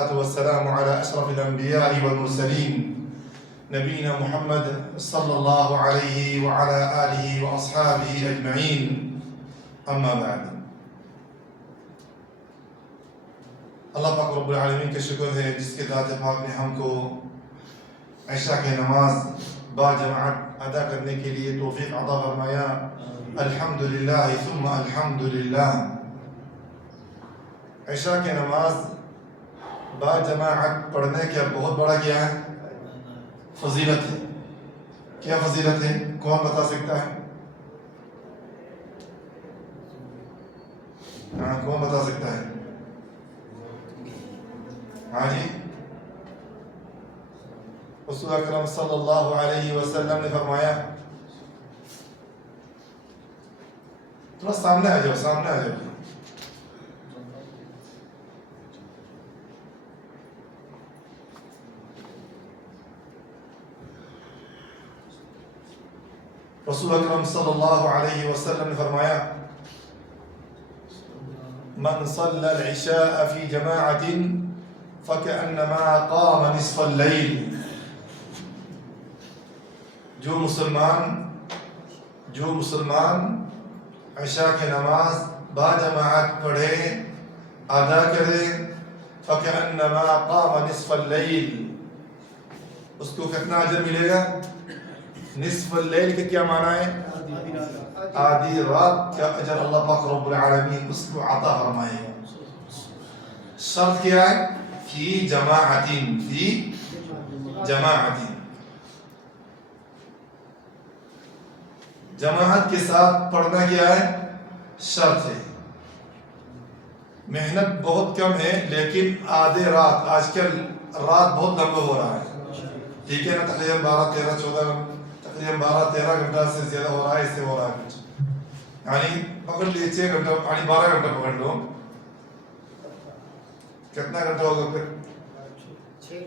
والصلاة والسلام على أشرف الأنبياء والمرسلين نبينا محمد صلى الله عليه وعلى آله وأصحابه أجمعين أما بعد. اللہ پاک رب العالمین کا شکر ہے جس کے ذات پاک نے ہم کو عشاء کی نماز با جماعت ادا کرنے کے لیے توفیق عطا فرمایا. الحمدللہ ثم الحمدللہ. عشاء کی نماز با جماعت پڑھنے کا بہت بڑا کیا ہے فضیلت ہے. کیا فضیلت ہے؟ کون بتا سکتا ہے؟ کون بتا سکتا ہے؟ ہاں جی. رسول اکرم صلی اللہ علیہ وسلم نے فرمایا، تھوڑا سامنے آ جاؤ، سامنے آ جاؤ. رسول اکرم صلی اللہ علیہ وسلم نے فرمایا، من صلى العشاء في جماعة فكأنما قام نصف الليل. جو مسلمان عشاء کی نماز با جماعت پڑھے ادا کرے فكأنما قام نصف الليل، اس کو کتنا اجر ملے گا؟ نصف اللیل کے کیا معنی ہے؟ آدھی رات کا اجر اللہ پاک رب العالمین اس کو عطا فرمائے گا. شرط کیا ہے؟ فی جماعت. جماعت کے ساتھ پڑھنا کیا ہے؟ شرط ہے. محنت بہت کم ہے لیکن آدھے رات، آج کل رات بہت لمبا ہو رہا ہے، ٹھیک ہے نا؟ تقریباً 12-13 گھنٹہ سے زیادہ ہو رہا ہے. اس سے ہو رہا ہے کچھ، یعنی پکڑ لیے 6 گھنٹہ، یعنی 12 گھنٹہ پکڑ لو. کتنا گھنٹہ ہوگا پھر؟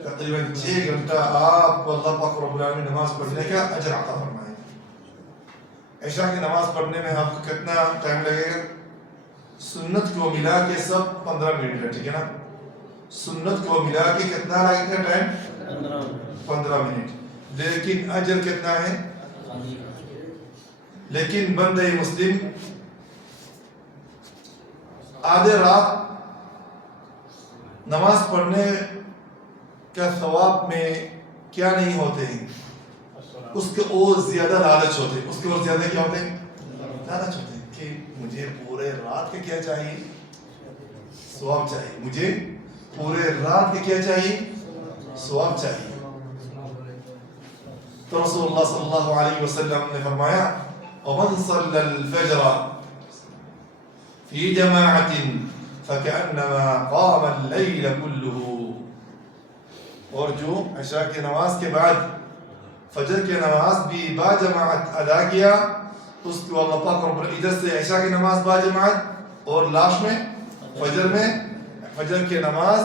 تقریباً 6 گھنٹہ آپ کو اللہ پاک رب العالمین نماز پڑھنے کا اجر عطا فرمائے. عشاء کی نماز پڑھنے میں آپ کو کتنا ٹائم لگے گا؟ سنت کو ملا کے سب 15 منٹ ہے، ٹھیک ہے نا؟ سنت کو ملا کے کتنا لگے گا ٹائم؟ 15 منٹ. لیکن اجر کتنا ہے؟ لیکن بندہ مسلم آدھے رات نماز پڑھنے کا ثواب میں کیا نہیں ہوتے ہیں، اس کے اور زیادہ لالچ ہوتے ہیں. اس کے اور زیادہ کیا ہوتے ہیں؟ لالچ ہوتے ہیں کہ مجھے پورے رات کے کیا چاہیے؟ ثواب چاہیے. مجھے پورے رات کے کیا چاہیے؟ ثواب چاہیے. تو رسول اللہ صلی اللہ علیہ وسلم نے فرمایا، ومن صلى الفجر في جماعة فكأنما قام الليل كله. اور جو عشاء کی نماز کے بعد فجر کی نماز بھی با جماعت ادا کیا، اس کو اللہ پاک رب العزت سے عشاء کی نماز با جماعت اور لاسٹ میں فجر کی نماز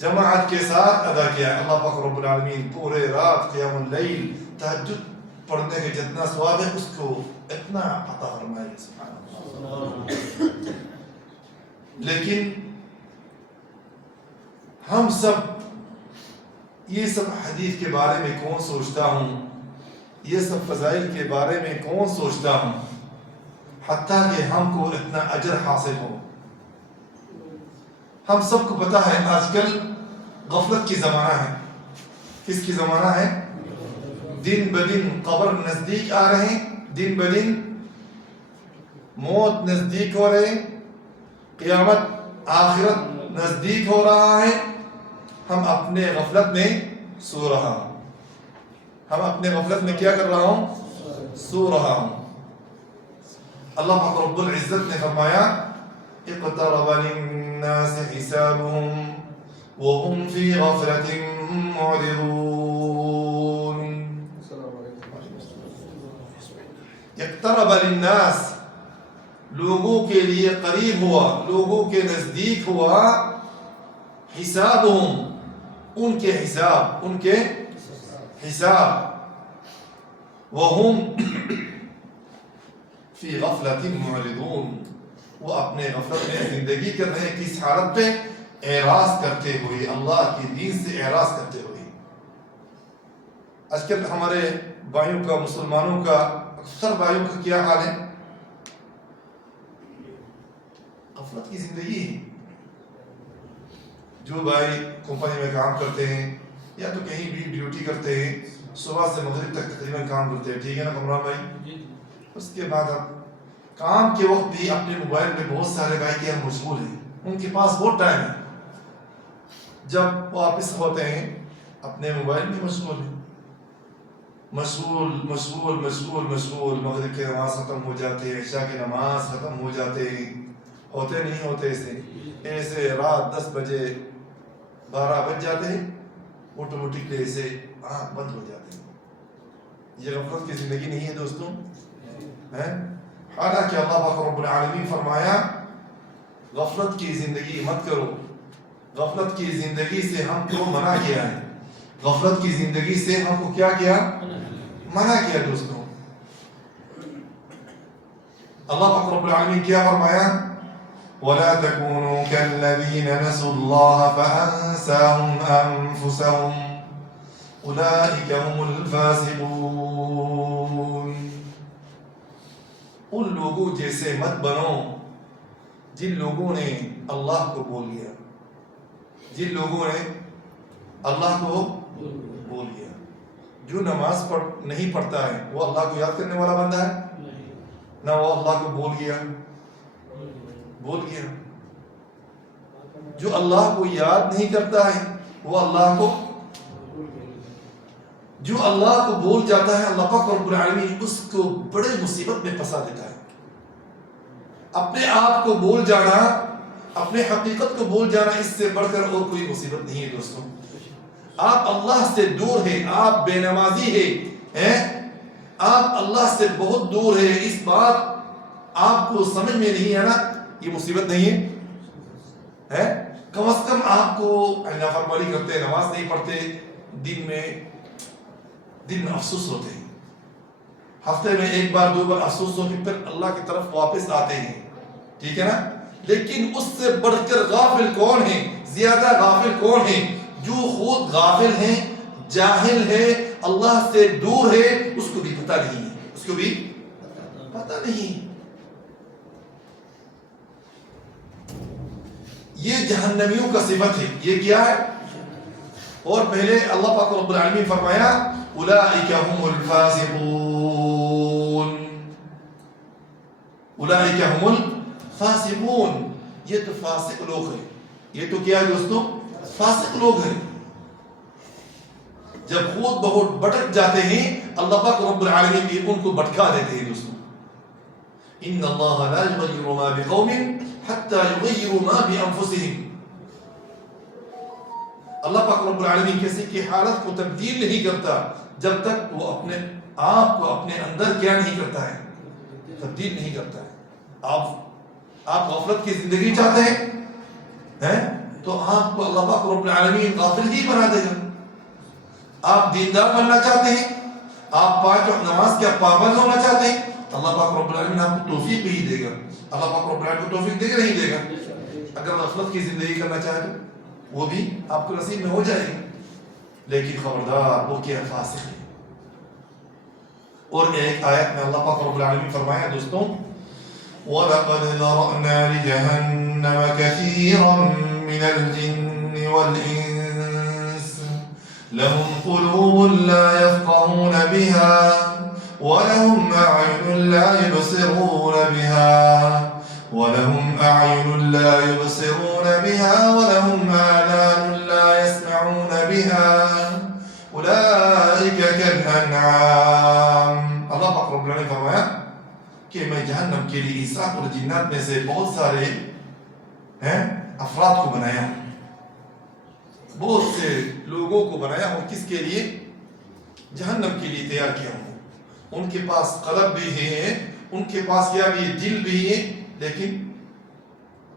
جماعت کے ساتھ ادا کیا، اللہ پاک رب العالمین پورے رات قیام اللیل تہجد پڑھنے کے جتنا ثواب ہے اس کو اتنا عطا فرمائے. سبحان اللہ. لیکن ہم سب یہ سب حدیث کے بارے میں کون سوچتا ہوں، یہ سب فضائل کے بارے میں کون سوچتا ہوں، حتیٰ کہ ہم کو اتنا اجر حاصل ہو. ہم سب کو پتا ہے آج کل غفلت کی زمانہ ہے. کس کی زمانہ ہے؟ دن بدن قبر نزدیک آ رہے ہیں، دن بدن موت نزدیک ہو رہے ہیں، قیامت آخرت نزدیک ہو رہا ہے. ہم اپنے غفلت میں سو رہا ہوں. ہم اپنے غفلت میں کیا کر رہا ہوں؟ سو رہا ہوں. اللہ پاک رب العزت نے فرمایا، اقترب للناس حسابهم وهم في غفلة معرضون. اقترب للناس، لوگوں کے لیے قریب ہوا، لوگوں کے نزدیک ہوا، حسابهم، ان کے حساب، وهم فی غفلة معرضون، وہ اپنے غفلت میں زندگی کر رہے ہیں. کس حالت پہ؟ اعراض کرتے ہوئے, اللہ کے دین سے اعراض کرتے ہوئے. آج کل ہمارے بھائیوں کا, مسلمانوں کا, اکثر بھائیوں کا کیا حال ہے؟ غفلت کی زندگی ہے. جو بھائی کمپنی میں کام کرتے ہیں یا تو کہیں بھی ڈیوٹی کرتے ہیں, صبح سے مغرب تک تقریباً کام کرتے ہیں, ٹھیک ہے نا کمران بھائی؟ اس کے بعد اب کام کے وقت بھی اپنے موبائل میں بہت سارے بھائی کے مشغول ہیں, ان کے پاس بہت ٹائم ہے. جب واپس ہوتے ہیں اپنے موبائل میں مشغول ہیں, مشغول مشغول مشغول مشغول. مغرب کی نماز ختم ہو جاتے ہیں, عشاء کی نماز ختم ہو جاتے ہیں, ہوتے نہیں ہوتے ایسے رات 10 بجے 12 بج جاتے ہیں, آٹومیٹکلی ایسے آنکھ بند ہو جاتے ہیں. یہ غفلت کی زندگی نہیں ہے دوستوں. حالانکہ اللہ پاک رب العالمین فرمایا غفلت کی زندگی مت کرو. غفلت کی زندگی سے ہم کو منع کیا ہے. غفلت کی زندگی سے ہم کو کیا کیا؟ منع کیا دوستوں. اللہ پاک رب العالمین کیا فرمایا؟ وَلَا تَكُونُوا كَالَّذِينَ نَسُوا اللَّهَ فَأَنسَاهُمْ أَنفُسَهُمْ أُولَئِكَ هُمُ الْفَاسِقُونَ. ان لوگوں جیسے مت بنو جن لوگوں نے اللہ کو بھول گیا, جن لوگوں نے اللہ کو بھول گیا. جو نماز نہیں پڑھتا ہے وہ اللہ کو یاد کرنے والا بندہ ہے نہ, وہ اللہ کو بھول گیا. جو اللہ کو یاد نہیں کرتا ہے وہ اللہ کو, جو اللہ کو بھول جاتا ہے اللہ پاک رب العالمین اس کو بڑے مصیبت میں پھنسا دیتا ہے. اپنے آپ کو بھول جانا, اپنے حقیقت کو بھول جانا, اس سے بڑھ کر اور کوئی مصیبت نہیں ہے دوستوں. آپ اللہ سے دور ہیں, آپ بے نمازی ہیں, آپ اللہ سے بہت دور ہیں. اس بات آپ کو سمجھ میں نہیں آنا, یہ مصیبت نہیں ہے؟ کم از کم آپ کو نافرمانی کرتے, نماز نہیں پڑھتے, دن میں افسوس ہوتے ہیں, ہفتے میں 1 بار 2 بار افسوس ہو کے پھر اللہ کی طرف واپس آتے ہیں, ٹھیک ہے نا. لیکن اس سے بڑھ کر غافل کون ہے, زیادہ غافل کون ہے؟ جو خود غافل ہیں, جاہل ہے, اللہ سے دور ہے, اس کو بھی پتہ نہیں ہے, اس کو بھی پتہ نہیں. یہ جہنمیوں کا صفت ہے. یہ کیا ہے؟ اور پہلے اللہ پاک رب العالمین فرمایا اولئک هم الفاسقون. اولئک هم الفاسقون. یہ تو فاسق لوگ ہیں. یہ تو کیا ہے دوستوں؟ فاسق لوگ ہیں. جب خود بہت بھٹک جاتے ہیں اللہ پاک رب العالمین بھی ان کو بھٹکا دیتے ہیں دوستوں. ان اللہ لا یغیر ما بقوم حتی یغیروا ما بانفسهم. اللہ پاک رب العالمین کسی کی حالت کو تبدیل نہیں کرتا جب تک وہ اپنے آپ کو اپنے اندر کیا نہیں کرتا ہے, تبدیل نہیں کرتا ہے. آپ غفلت کی زندگی چاہتے ہیں تو آپ کو اللہ پاک رب العالمین غافل ہی بنا دے گا. آپ دیندار بننا چاہتے ہیں, آپ 5 وقت نماز کے پابند ہونا چاہتے ہیں, اللہ پاک رب العالمین آپ کو توفیق بھی دے گا. اللہ پاک رب العالمین کو توفیق دے گا نہیں دے گا؟ اگر غفلت کی زندگی کرنا چاہے تو وہ بھی آپ کو نصیب میں ہو جائے گی. لیکن خبردار وہ کیا فاسق ہے. اور ایک آیت میں اللہ پاک رب العالمین فرمایا دوستوں وَلَقَدْ ذَرَأْنَا لِجَهَنَّمَ كَثِيرًا مِنَ الْجِنِّ وَالْإِنسِ لَهُمْ قُلُوبٌ لَا يَفْقَهُونَ بِهَا وَلَهُمْ أَعْيُنٌ لَا يُبْصِرُونَ بِهَا وَلَهُمْ أَعْيُنٌ لَا يُبْصِرُونَ بِهَا وَلَهُمْ آذَانٌ لَا يَسْمَعُونَ بِهَا أُولَئِكَ كَالْأَنْعَامِ. اللہ پاک رب العالمین نے فرمایا کہ میں جہنم کے لیے انسان اور جنات میں سے بہت سارے افراد کو بنایا ہوں, بہت سے لوگوں کو بنایا ہوں. کس کے لیے؟ جہنم کے لیے تیار کیا ہوں. ان کے پاس قلب بھی ہے, ان کے پاس کیا بھی دل بھی ہے, لیکن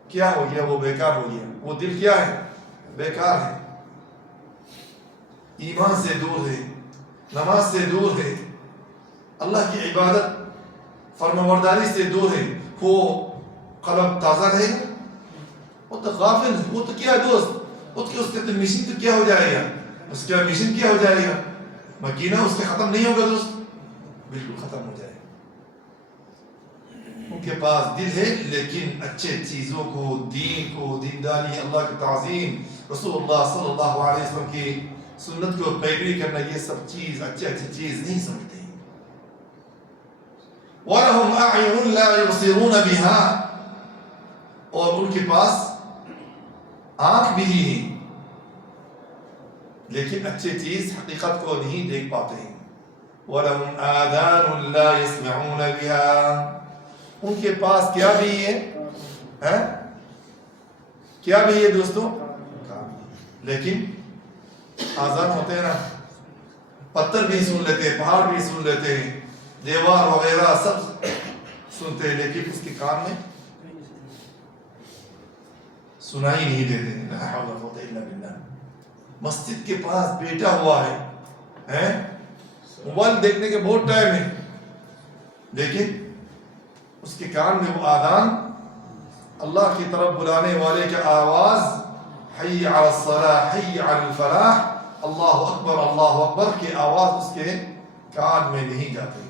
کیا ہو گیا؟ وہ بیکار ہو گیا. وہ دل کیا ہے؟ بیکار ہے, ایمان سے دور ہے, نماز سے دور ہے, اللہ کی عبادت فرمانبرداری سے دور ہے. وہ قلب تازہ رہے گا؟ وہ تو غافل ہے، وہ تو کیا دوست، وہ تو اس کے مشن تو کیا ہو جائے گا، اس کا مشن کیا ہو جائے گا، مکینہ اس کے ختم نہیں ہوگا دوست، بالکل ختم ہو جائے گا۔ ان کے پاس دل ہے لیکن اچھے چیزوں کو، دین کو، دینداری، اللہ کی تعظیم، رسول اللہ صلی اللہ علیہ وسلم کی سنت کو پیروی کرنا، یہ سب چیز اچھی چیز نہیں سمجھتے۔ وَلَهُمْ أَعْيُنٌ لَا يُبْصِرُونَ بِهَا، اور ان کے پاس آنکھ بھی ہے لیکن اچھی چیز حقیقت کو نہیں دیکھ پاتے ہیں۔ وَلَهُمْ آذَانٌ لَا يَسْمَعُونَ بِهَا، ان کے پاس کیا بھی ہے، کیا بھی ہے دوستوں، لیکن آزان ہوتے ہیں نا، پتھر بھی سن لیتے ہیں، پہاڑ بھی سن لیتے ہیں، دیوار وغیرہ سب سنتے ہیں، لیکن اس کے کان میں سنائی نہیں دیتے ہیں۔ لا حول ولا قوة الا باللہ۔ مسجد کے پاس بیٹھا ہوا ہے، موبائل دیکھنے کے بہت ٹائم ہے، لیکن اس کے کان میں وہ آذان، اللہ کی طرف بلانے والے کی آواز، حی علی الصلاح، حی علی الفلاح، اللہ اکبر کی آواز اس کے کان میں نہیں جاتی۔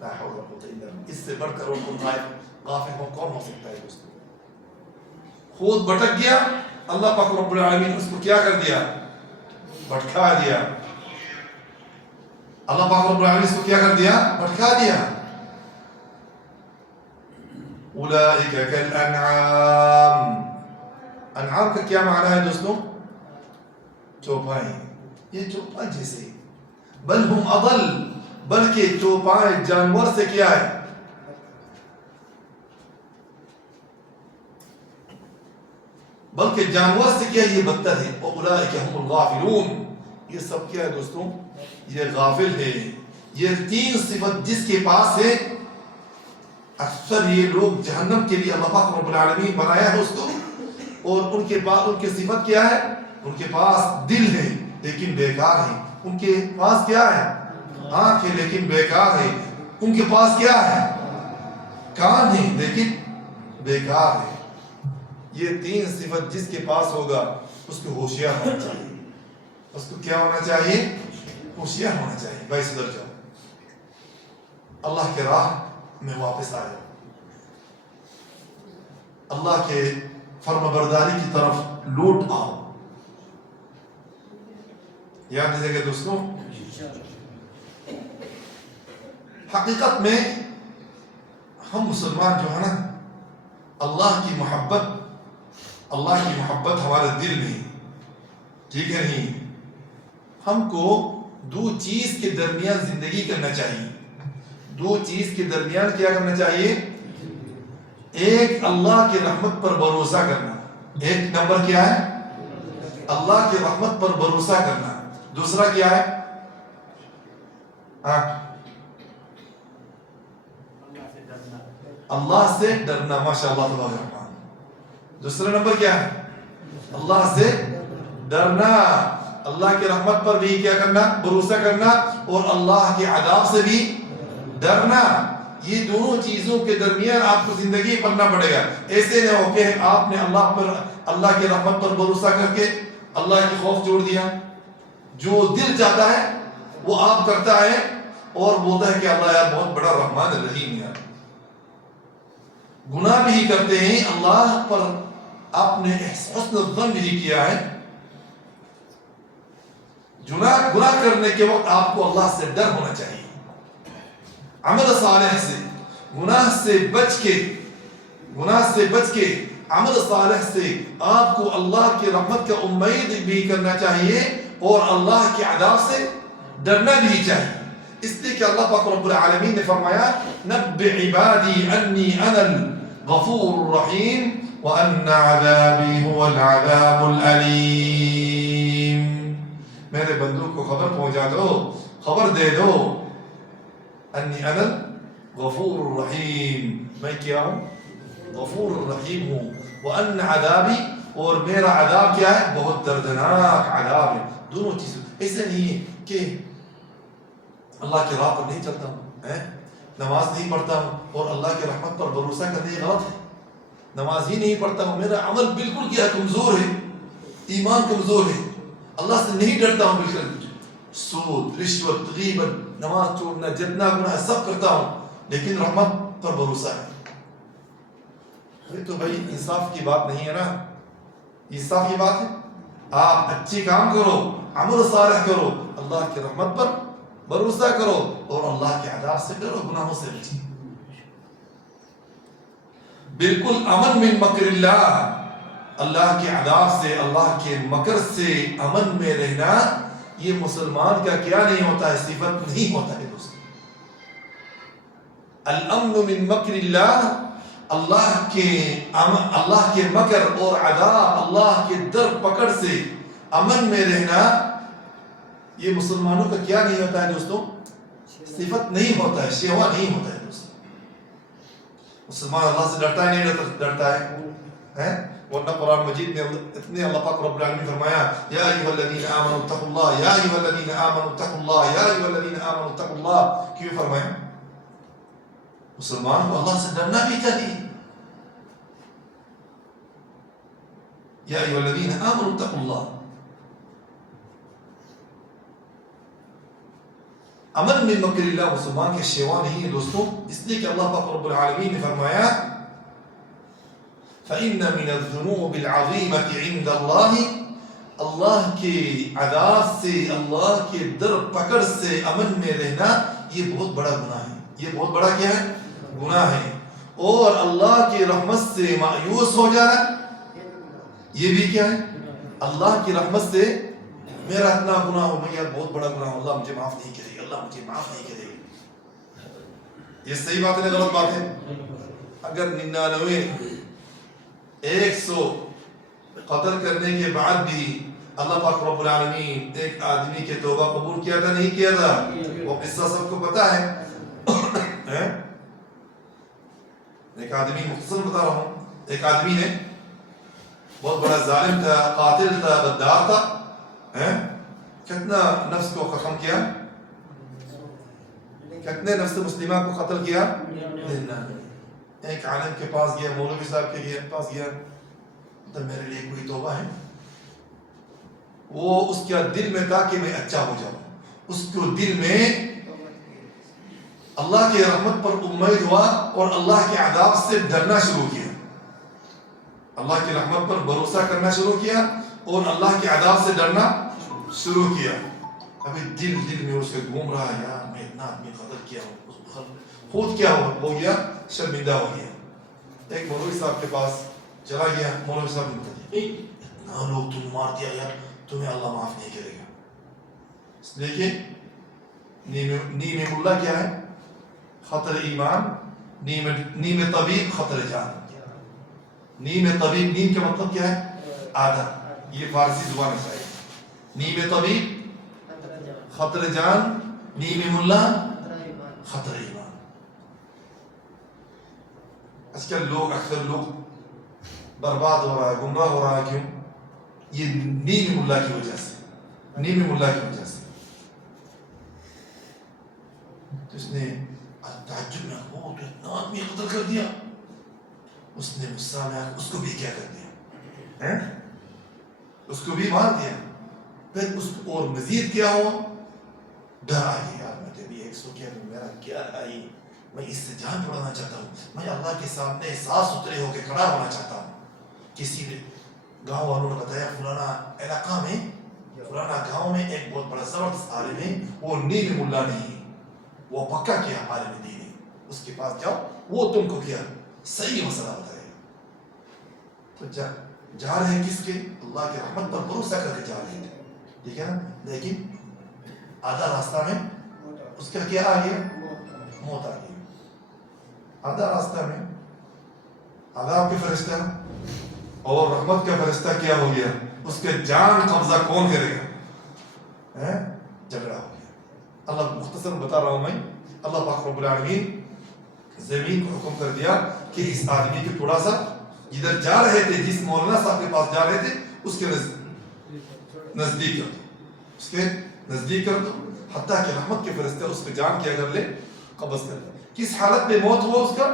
لا حول ولا قوة الا باللہ۔ اس سے بڑھ کر وہ غافل کون ہو سکتا ہے دوستو؟ خود بھٹک گیا، اللہ پاک رب العالمین اس کو کیا کر دیا، بھٹکا دیا۔ اللہ پاک رب العالمین اس کو کیا کر دیا، بھٹکا دیا۔ اولئک کالانعام، انعام کا کیا معنی ہے دوستوں؟ چوپائے، یہ چوپائے جیسے، بل ہم اضل، بلکہ چوپائے جانور سے کیا ہے، بلکہ جانور سے کیا یہ بدتر ہے۔ اولئک هم الغافلون، یہ سب کیا ہے دوستوں، یہ غافل ہے۔ یہ تین صفت جس کے پاس ہے، اکثر یہ لوگ جہنم کے لیے اللہ پاک رب العالمین بنایا ہے اس کو، اور ان کے پاس ان کی صفت کیا ہے، ان کے پاس دل ہے لیکن بیکار ہے، ان کے پاس کیا ہے، آنکھ ہے لیکن بیکار ہے، ان کے پاس کیا ہے، کان ہے لیکن بیکار ہے۔ یہ تین صفت جس کے پاس ہوگا اس کو ہوشیار ہونا چاہیے، اس کو کیا ہونا چاہیے، ہوشیار ہونا چاہیے۔ بھائی صدر جاؤ، اللہ کے راہ میں واپس آئے، اللہ کے فرما برداری کی طرف لوٹ آؤ۔ یاد دیجیے گا دوستوں، حقیقت میں ہم مسلمان جو ہے نا، اللہ کی محبت ہمارے دل میں، ٹھیک ہے نہیں، ہم کو دو چیز کے درمیان زندگی کرنا چاہیے، دو چیز کے درمیان کیا کرنا چاہیے، ایک اللہ کی رحمت پر بھروسہ کرنا، ایک نمبر کیا ہے، اللہ کی رحمت پر بھروسہ کرنا، دوسرا کیا ہے، اللہ سے ڈرنا، ماشاء اللہ تبارک الرحمن۔ دوسرا نمبر کیا ہے، اللہ سے ڈرنا، اللہ کی رحمت پر بھی کیا کرنا، بھروسہ کرنا، اور اللہ کے عذاب سے بھی ڈرنا۔ یہ دونوں چیزوں کے درمیان آپ کو زندگی پڑھنا پڑے گا۔ ایسے نہ ہو کہ آپ نے اللہ کی رحمت پر بھروسہ کر کے اللہ کی خوف چھوڑ دیا، جو دل چاہتا ہے وہ آپ کرتا ہے، اور بولتا ہے کہ اللہ یار بہت بڑا رحمان الرحیم یار، گناہ بھی کرتے ہیں، اللہ پر آپ نے حسن الظن بھی کیا ہے۔ گناہ کرنے کے وقت آپ کو اللہ سے ڈر ہونا چاہیے، عمل صالح سے، گناہ سے بچ کے عمل صالح سے آپ کو اللہ کی رحمت کا امید بھی کرنا چاہیے، اور اللہ کے عذاب سے ڈرنا بھی چاہیے۔ اس لیے کہ اللہ پاک رب العالمین نے فرمایا، نبئ عبادی انی انا الغفور الرحیم وان عذابی هو العذاب العلیم۔ میرے بندوں کو خبر پہنچا دو، خبر دے دو، انی انا الغفور الرحیم، میں کیا ہوں، غفور الرحیم ہوں، وان عذابی، اور میرا عذاب کیا ہے، بہت دردناک عذاب ہے۔ دونوں چیزیں، ایسے نہیں ہے کہ اللہ کی راہ پر نہیں چلتا ہوں، نماز نہیں پڑھتا ہوں اور اللہ کی رحمت پر بھروسہ کرنا، یہ غلط ہے۔ نماز ہی نہیں پڑھتا ہوں, میرا عمل بالکل کیا کمزور ہے, ایمان کمزور ہے, اللہ سے نہیں ڈرتا ہوں بالکل, سود, رشوت, غیبت, نماز چھوڑنا, جتنا گناہ سب کرتا ہوں, لیکن رحمت پر بھروسہ ہے. ارے تو بھائی انصاف کی بات نہیں ہے نا, انصاف کی بات ہے. آپ اچھی کام کرو, عمل صالح کرو, اللہ کی رحمت پر بھروسہ کرو, اور اللہ کے عذاب سے ڈرو, گناہوں سے بچو. بالکل امن من مکر اللہ, اللہ کے عذاب سے, اللہ کے مکر سے امن میں رہنا, یہ مسلمان کا کیا نہیں ہوتا ہے, صفت نہیں ہوتا ہے دوستو. الامن من مکر اللہ, اللہ کے مکر اور عذاب, اللہ کے در پکڑ سے امن میں رہنا, یہ مسلمانوں کا کیا نہیں ہوتا ہے دوستو, صفت نہیں ہوتا ہے, شیوا نہیں ہوتا ہے دوستو. مسلمان اللہ سے ڈرتا ہے نہیں ڈرتا ہے, ورنہ قرآن مجید میں اتنے اللہ پاک رب العالمین فرمایا, یا ایھا الذین آمنوا اتقوا اللہ, یا ایھا الذین آمنوا اتقوا اللہ, یا ایھا الذین آمنوا اتقوا اللہ. کیوں فرمایا؟ مسلمان کو اللہ سے ڈرنا بھی چاہیے. یا ایھا الذین آمنوا اتقوا اللہ. امن من مکر اللہ مسلمان کے شیوا نہیں ہے دوستوں, اس لیے کہ اللہ پاک رب العالمین نے فرمایا, فَإِنَّ مِنَ الذُّنُوبِ الْعَظِيمَةِ عِنْدَ اللَّهِ, اللہ کے عذاب سے, اللہ کے در پکڑ سے امن میں رہنا, یہ بہت بڑا گناہ ہے. یہ بہت بڑا کیا ہے, گناہ ہے. اور اللہ کی رحمت سے مایوس ہو جانا, یہ بھی کیا ہے, اللہ کی رحمت سے, میرا اتنا گناہ ہو گیا, بہت بڑا گناہ ہو, اللہ مجھے معاف نہیں کرے گا, اللہ مجھے معاف نہیں کرے گا. یہ صحیح بات ہے, غلط بات ہے. اگر 100 قتل کرنے کے بعد بھی اللہ پاک رب العالمین ایک آدمی کے توبہ قبول کیا تھا, نہیں کیا تھا, وہ قصہ سب کو پتا ہے. ایک آدمی, مختصر بتا رہا ہوں, ایک آدمی نے بہت بڑا ظالم تھا, قاتل تھا, غدار تھا, کتنا نفس کو ختم کیا, کتنے نفس مسلمہ کو قتل کیا. ایک عالم کے پاس گیا, مولوی صاحب کے پاس گیا, تو میرے لیے کوئی توبہ ہے. وہ اس کے دل میں تھا کہ میں اچھا ہو جاؤں, اس کو دل میں اللہ کی رحمت پر امید ہوا, اور اللہ کے عذاب سے ڈرنا شروع کیا, اللہ کی رحمت پر بھروسہ کرنا شروع کیا, اور اللہ کے عذاب سے ڈرنا شروع کیا. ابھی دل میں اس کے گھوم رہا ہے, یار میں اتنا آدمی قتل کیا ہوں, خود کیا ہو گیا, شرمندہ ہو گیا. ایک مولوی صاحب کے پاس چلا گیا, مولوی صاحب نے اتنا لوگ تم مار دیا یار, تمہیں اللہ معاف نہیں کرے گا. اس لیے کہ نیم اللہ کیا ہے, خطر ایمان, نیم طبیب خطر جان. نیم طبیب, نیم کا مطلب کیا ہے, آدھا, یہ فارسی زبان میں ہے. نیم طبیب خطر جان, نیم اللہ خطر ایمان. آج کل اکثر لوگ برباد ہو رہا ہے, گمراہ ہو رہا ہے. کیوں؟ یہ نیم اللہ کی وجہ سے, نیم اللہ کی وجہ سے. تو اس نے تعجب میں, وہ تو اتنا آدمی قتل کر دیا, اس نے غصہ میں اس کو بھی کیا کر دیا, اس کو بھی مار دیا. پھر اس کو اور مزید کیا ہوا, ڈر آ گیا, یار میں تو بھی 100 کیا, میرا کیا آئی, میں اس سے جان چھڑانا چاہتا ہوں, میں اللہ کے سامنے صاف ستھرے ہو کے کھڑا ہونا چاہتا ہوں. کسی نے گاؤں والوں نے بتایا, فلانا علاقہ میں, فلانا گاؤں میں ایک بہت بڑا زبردست عالم ہے, وہ نیم اللہ نہیں, وہ پکا کیا عالم دین ہے, اس کے پاس جاؤ, وہ تم کو کیا صحیح مسئلہ بتائے گا. تو جا رہے ہیں کس کے, اللہ کی رحمت پر بھروسہ کر کے جا رہے تھے, ٹھیک ہے نا. لیکن آدھا راستہ میں اس کا کیا آ گیا, موت آ گئی. آدھا راستہ میں عذاب کے فرشتہ اور رحمت کا فرشتہ کیا ہو گیا, اس کے جان قبضہ کون کرے گا, جھگڑا ہو گیا. اللہ مختصر بتا رہا ہوں میں, اللہ پاک رب العالمین زمین کو حکم کر دیا کہ اس آدمی کو تھوڑا سا جدھر جا رہے تھے, جس مولانا صاحب کے پاس جا رہے تھے, اس کے نزدیک کر دو, اس کے نزدیک کر دو, حتیٰ کہ رحمت کے فرشتے اس کے جان کی اگر لے قبض کر دو. کس حالت میں موت ہوا اس کا؟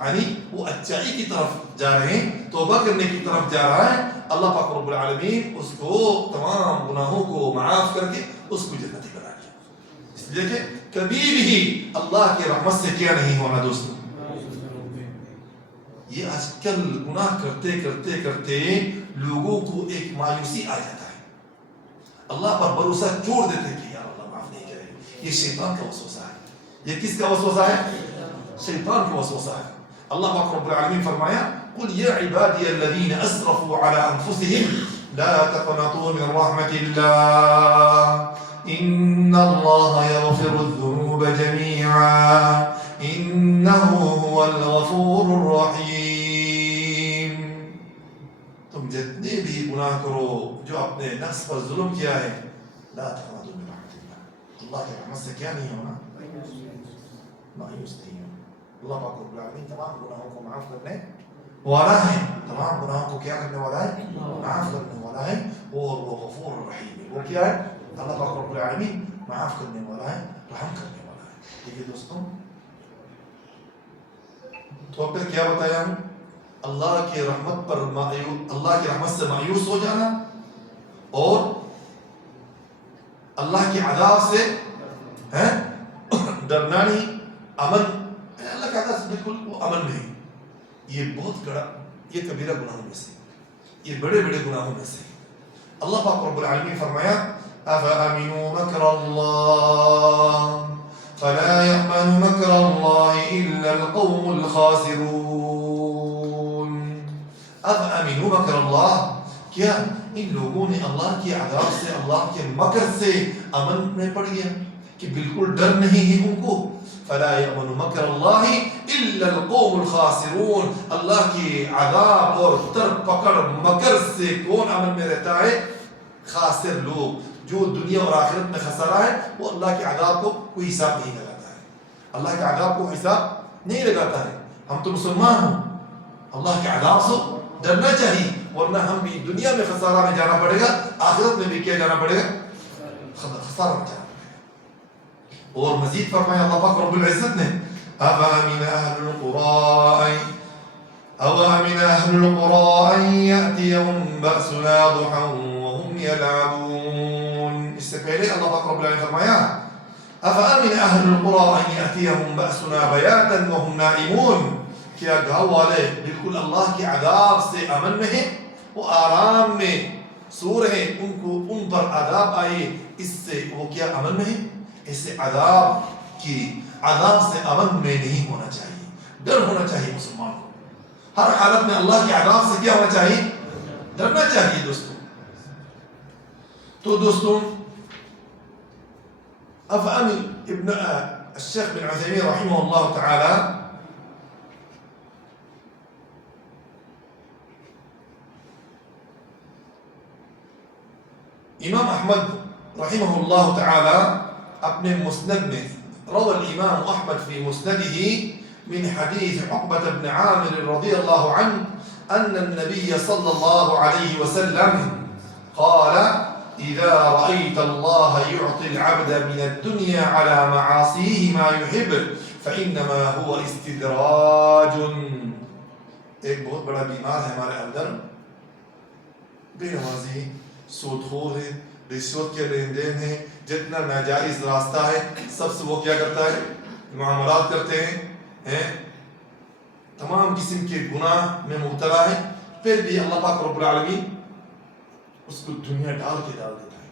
یعنی وہ اچائی کی طرف جا رہے ہیں, توبہ کرنے کی طرف جا رہا ہے. اللہ پاک رب العالمین اس کو تمام گناہوں کو معاف کر کے اس کو جنتی بنا دیا. اس لیے کہ کبھی بھی اللہ کی رحمت سے کیا نہیں ہونا دوستوں. یہ آج کل گناہ کرتے کرتے کرتے لوگوں کو ایک مایوسی آ جاتا ہے, اللہ پر بھروسہ چھوڑ دیتے کہ یار اللہ معاف نہیں کرے. یہ شیطان کا وسوسہ ہے. یہ کس کا وسوسہ ہے؟ شیطان کا وسوسہ ہے. اللہ پاک رب العالمین فرمایا قل یا عبادی الذین اسرفوا علی انفسهم لا تقنطوا من رحمت اللہ ان اللہ یغفر الذنوب جميعا انه هو الغفور الرحیم. تم جتنے بھی گناہ کرو, جو اپنے نفس پر ظلم کیا ہے, لا تقنطوا من رحمت اللہ, اللہ کی رحمت سے کیا نہیں ہونا, مایوس نہیں ہونا. اللہ پاک رب العالمین تمام گناہوں کو معاف کرنے والا ہے. تمام گناہوں کو کیا کرنے والا ہے؟ معاف کرنے والا ہے. اور وہ غفور الرحیم ہے. وہ کیا ہے؟ اللہ پاک رب العالمین معاف کرنے والا ہے, رحم کرنے والا ہے. ٹھیک ہے دوستوں, تو پھر کیا بتایا ہوں؟ اللہ کی رحمت پر اللہ کی رحمت سے مایوس ہو جانا اور اللہ کے عذاب سے ڈرنا نہیں. امن, اللہ کہتا ہے بالکل وہ امن نہیں. یہ بہت بڑا, یہ کبیرہ گناہوں میں سے, یہ بڑے بڑے گناہوں میں سے. اللہ پاک رب العالمین فرمایا افامنوا مکر اللہ فلا یأمن مکر اللہ الا القوم الخاسرون. افامنوا مکر اللہ, کیا ان لوگوں نے اللہ کے عذاب سے, اللہ کے مکر سے امن میں پڑ گیا کہ بالکل ڈر نہیں ہے ان کو. فلا یأمن مکر اللہ الا القوم الخاسرون. اللہ کی عذاب اور در پکڑ مکر سے کون امن میں رہتا ہے؟ خاسر لوگ, جو دنیا اور آخرت میں خسارہ ہے, وہ اللہ کے عذاب کو کوئی حساب نہیں لگاتا ہے. اللہ کے عذاب کو حساب نہیں لگاتا ہے. ہم تو مسلمان ہوں, اللہ کے عذاب سے ڈرنا چاہیے, ورنہ ہم بھی دنیا میں خسارہ میں جانا پڑے گا, آخرت میں بھی کیا جانا پڑے گا؟ خسارہ میں جانا. اور مزید فرمایا اللہ پاک رب العزت نے أَفَأَمِنَ أَهْلُ الْقُرَىٰ أَن يَأْتِيَهُمْ بَأْسُنَا ضُحًى وَهُمْ يَلْعَبُونَ. اس سے پہلے اللہ پاک رب العزت نے فرمایا أَفَأَمِنَ أَهْلُ الْقُرَىٰ أَن يَأْتِيَهُمْ بَأْسُنَا بَيَاتًا وَهُمْ نَائِمُونَ. کیا گاؤں والے بالکل اللہ کے عذاب سے امن میں ہیں, وہ آرام میں سو رہے, ان کو ان پر عذاب آئے, اس سے وہ کیا امن میں ہیں؟ اسے عذاب سے امن میں نہیں ہونا چاہیے. ڈر ہونا چاہیے مسلمان کو. ہر حالت میں اللہ کے عذاب سے کیا ہونا چاہیے؟ ڈرنا چاہیے دوستوں. تو دوستوں افامن ابن الشیخ بن عثیمین رحمہ اللہ تعالی امام احمد رحمہ اللہ تعالی اپنے مسند میں روى الإمام أحمد في مسنده من حديث عقبة بن عامر رضي الله عنه أن النبي صلى الله عليه وسلم قال إذا رأيت الله يعطي العبد من الدنيا على معاصيه ما يحب فإنما هو استدراج. ایک بہت بڑا بیمار ہے ہمارے اندر, بے نمازی, سود خور ہے, رشوت کے لین دین ہے, جتنا ناجائز راستہ ہے سب سے وہ کیا کرتا ہے؟ معاملات کرتے ہیں, تمام قسم کے گناہ میں مبتلا ہے. پھر بھی اللہ پاک رب العالمین اس کو دنیا ڈال دیتا ہے.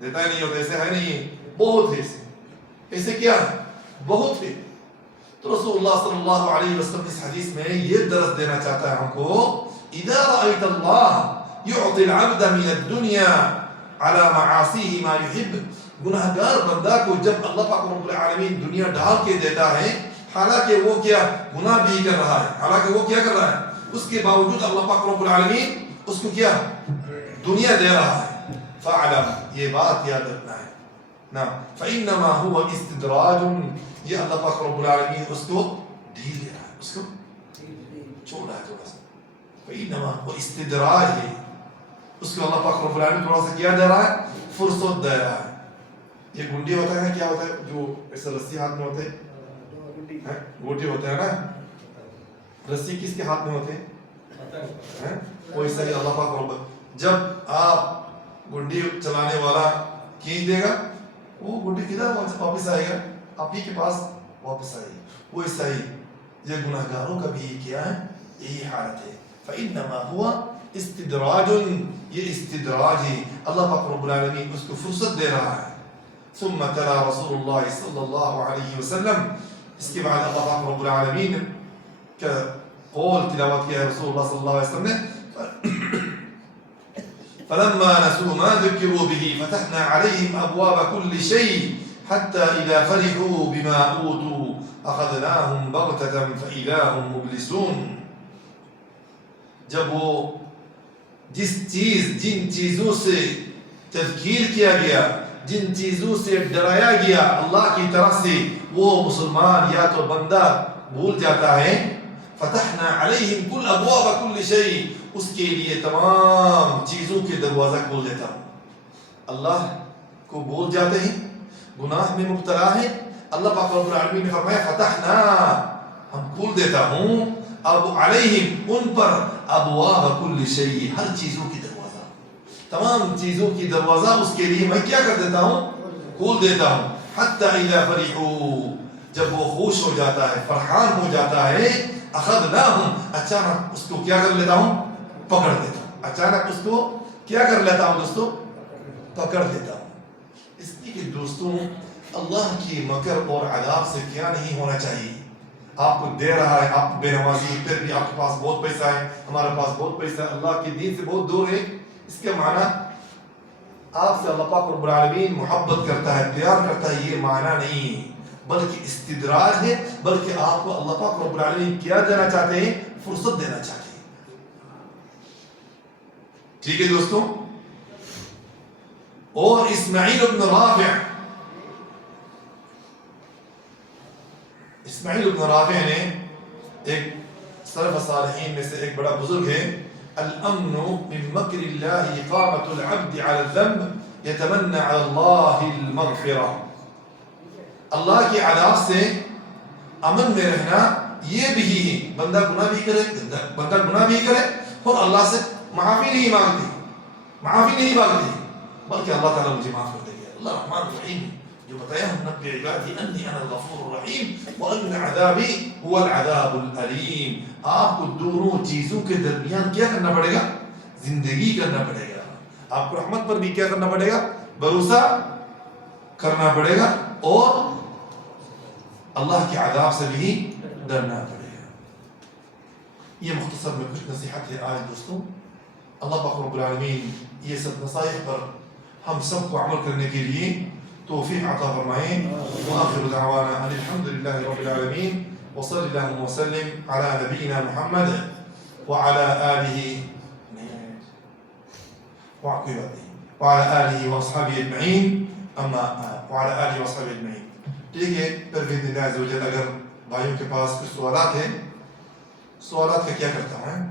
دیتا ہی نہیں ہوتا, ایسے ہے نہیں, بہت ہے ایسے کیا ہے, بہت ہے. تو رسول اللہ صلی اللہ علیہ وسلم اس حدیث میں یہ درس دینا چاہتا ہے ہم کو, اذا رأيت اللہ يعطي العبد من الدنيا على معاصيه ما يحب. گناہگار بندہ کو جب اللہ پاک رب العالمین دنیا ڈال کے دیتا ہے, حالانکہ وہ کیا گناہ بھی کر رہا ہے, حالانکہ وہ کیا کر رہا ہے, اس کے باوجود اللہ پاک رب العالمین اس کو کیا دنیا دے رہا ہے. فاعلم, یہ بات یاد رکھنا ہے نا, فإنما هو استدراج. یہ اللہ پاک رب العالمین اس کو ڈھیل دے رہا ہے, اس کو چھوڑ رہا ہے تھوڑا سا. فإنما هو استدراج ہے, اس کو اللہ پاک رب العالمین تھوڑا سا کیا دے رہا ہے, فرصت دے رہا ہے. یہ گنڈی ہوتا ہے نا, کیا ہوتا ہے جو ایسا رسی ہاتھ میں ہوتے ہیں, گوٹی ہوتے ہیں نا, رسی کس کے ہاتھ میں ہوتے ہیں؟ وہ اس طرح اللہ پاک رب, جب آپ گنڈی چلانے والا کھینچ دے گا, وہ گنڈی کدھر واپس آئے گا؟ آپ ہی کے پاس واپس آئے گی. وہ اس طرح یہ گناہ گاروں کا بھی کیا ہے, یہی حالت ہے. فإنما هو استدراج, یہ استدراج ہے, اللہ پاک رب العالمین اس کو فرصت دے رہا ہے. ثم تلا رسول اللہ صلی اللہ علیہ وسلم, اس کے بعد اللہ پاک رب العالمین کا قول تلاوت کیا ہے رسول اللہ صلی اللہ علیہ وسلم نے. فلما نسوا ما ذكروا به فتحنا عليهم أبواب كل شيء حتى إذا فرحوا بما أوتوا أخذناهم بغتة فإذا هم مبلسون. جب وہ جن چیزوں سے تذکیر کیا گیا, جن چیزوں سے ڈرایا گیا اللہ کی طرف سے, وہ مسلمان یا تو بندہ بھول جاتا ہے. فتحنا علیہم کل ابواب کل شیء, اس کے لیے تمام چیزوں کے دروازہ کھول دیتا ہوں. اللہ کو بھول جاتے ہیں, گناہ میں مبتلا ہے, اللہ پاک رب العالمین نے فرمایا فتحنا, ہم کھول دیتا ہوں, اب علیہم ان پر ابواب کل شیء, ہر چیزوں کی دروازہ, تمام چیزوں کی دروازہ اس کے لیے میں کیا کر دیتا ہوں, کھول دیتا ہوں. حتی اذا فرحوا, جب وہ خوش ہو جاتا ہے, فرحان ہو جاتا ہے, اخذناہم, اچانک اس کو کیا کر لیتا ہوں, پکڑ لیتا ہوں. اچانک اس کو کیا کر لیتا ہوں دوستو, پکڑ لیتا ہوں. اس لیے کہ دوستوں اللہ کی مکر اور عذاب سے کیا نہیں ہونا چاہیے. آپ کو دے رہا ہے, آپ بے نمازی, پھر بھی آپ کے پاس بہت پیسہ ہے, ہمارے پاس بہت پیسہ ہے, اللہ کے دین سے بہت دور ہے. اس کا معنی آپ سے اللہ پاک رب العالمین محبت کرتا ہے, پیار کرتا ہے, یہ معنی نہیں, بلکہ استدراج ہے, بلکہ آپ کو اللہ پاک رب العالمین کیا دینا چاہتے ہیں, فرصت دینا چاہتے ہیں. ٹھیک ہے دوستوں. اور اسماعیل ابن رافع, اسماعیل ابن رافع نے, ایک سلف صالحین میں سے ایک بڑا بزرگ ہے, الامن من مکر اللہ اقامت العبد على الذنب یتمنى على اللہ المغفرہ. اللہ کے عذاب سے امن میں رہنا یہ بھی ہے, بندہ گناہ بھی کرے اور اللہ سے معافی نہیں مانگتے, بلکہ اللہ تعالیٰ مجھے معاف کر دے گا. اللہ رحمان الرحیم جو بتایا ہم, نبی عبادی انی انا الغفور الرحیم وان عذابی هو العذاب العلیم. آپ کو دونوں چیزوں کے درمیان کیا کرنا پڑے گا, زندگی کرنا پڑے گا. آپ کو رحمت پر بھی کیا کرنا پڑے گا, بھروسہ کرنا پڑے گا, اور اللہ کے عذاب سے بھی ڈرنا پڑے گا. یہ مختصر میں کچھ نصیحت ہے آج دوستوں. اللہ پاک رب العالمین یہ سب نصائح پر ہم سب کو عمل کرنے کے لیے توفیق عطا فرمائیں. وآخر دعوانا ان الحمد للہ رب العالمین وصلی اللہم وسلم علی نبینا محمد وعلى آلہ وعلى آلہ واصحابہ اجمعین. وعلى آلہ واصحابہ اجمعین. ٹھیک ہے, پھر باذن اللہ عز و جل اگر بھائیوں کے پاس کچھ سوالات ہیں, سوالات کا کیا کرتا ہوں